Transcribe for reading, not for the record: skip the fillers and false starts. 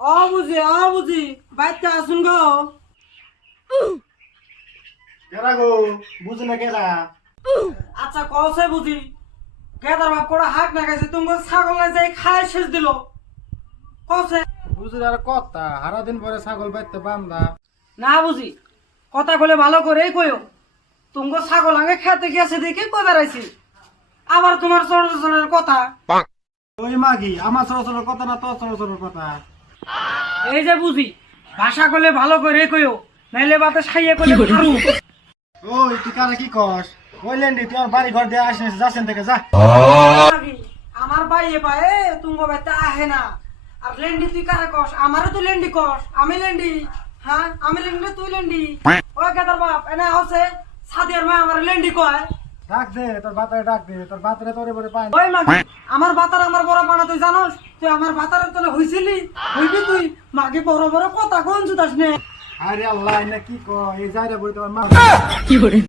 অ বুঝি বাইতে আসুন গো। কেরা গো বুঝি না কেরা? আচ্ছা কসে বুঝি গেদার বাপ করে হাক না গেছে তুমি ছাগল না যাই খায় শেষ দিল কসে। বুঝি আর কথা হারা দিন পরে ছাগল বাইতে বান্ধা। না বুঝি কথা বলে ভালো করেই কইও। তুমি ছাগল আগে খেতে গেছে দেখে কই বেড়াইছি আবার তোমার চড়ের কথা। ওই মাগি আমার ছোট ছোট কথা না তোর ছোট ছোট কথা। এই যে বুঝি ভাষা করলে ভালো করে কইও নাইলে বাতাস খাইয়ে কইলে খারু। ওই তুই কারা কি কস? ওই লেন্ডি তুই আমার বাড়ি ঘর দিয়ে আসিস যাচ্ছেন থেকে যা। আমার বাইয়ে পায়ে তুমি বাইতে আহে না। আর লেন্ডি তুই কারে কস? আমারও তুই লেন্ডি কস। আমি লেন্ডি? হ্যাঁ আমি লেন্ডি তুই লেন্ডি? ওই গেদার বাপ এনে হচ্ছে সাদিয়ার মা আমার লেন্ডি কয়। ডাক দে তোর বাতারে ডাক দে তোর বাতারে তোরে বলে পাই। ওই মাগি আমার বাতার আমার বড় পানা তুই জানোস? তুই আমার বাতারে তোলে হইছিলি হইবি তুই মাগি বড় বড় কথা কোন জুতাস নে। আরে আল্লাহ না কি কয় এই যাইরা বলি তোমার মা।